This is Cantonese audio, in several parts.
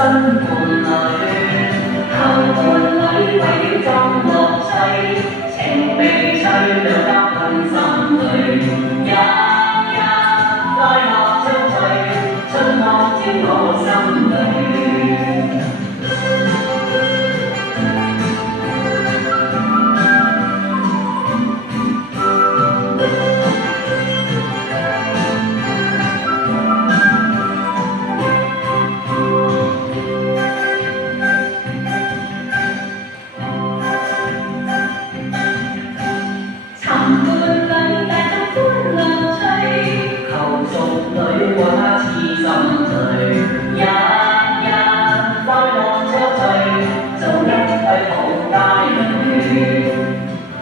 伴侶，求伴侶為了增樂趣，情未吹兩家伴心裏，日日快樂暢聚，春光照我心裏。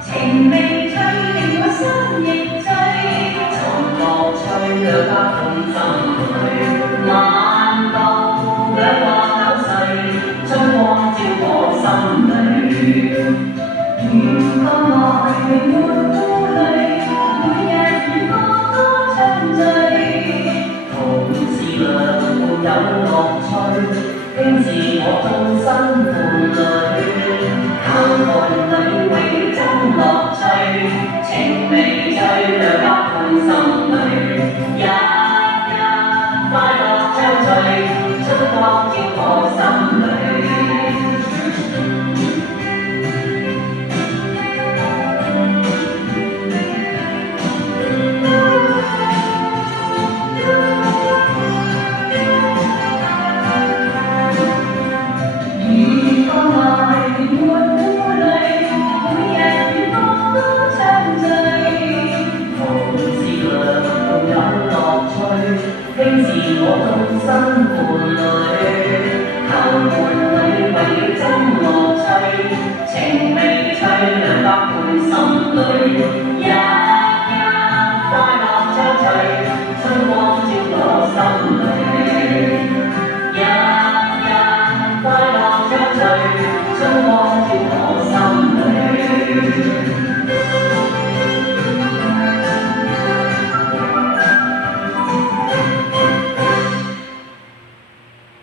情未吹，令我心亦醉，尋樂趣，兩家伴心裏，晚到兩個9歲，春光照我心裏。如個愛永沒顧慮，每日與我歌唱聚，同是良伴有樂趣，輕是我終身伴侶。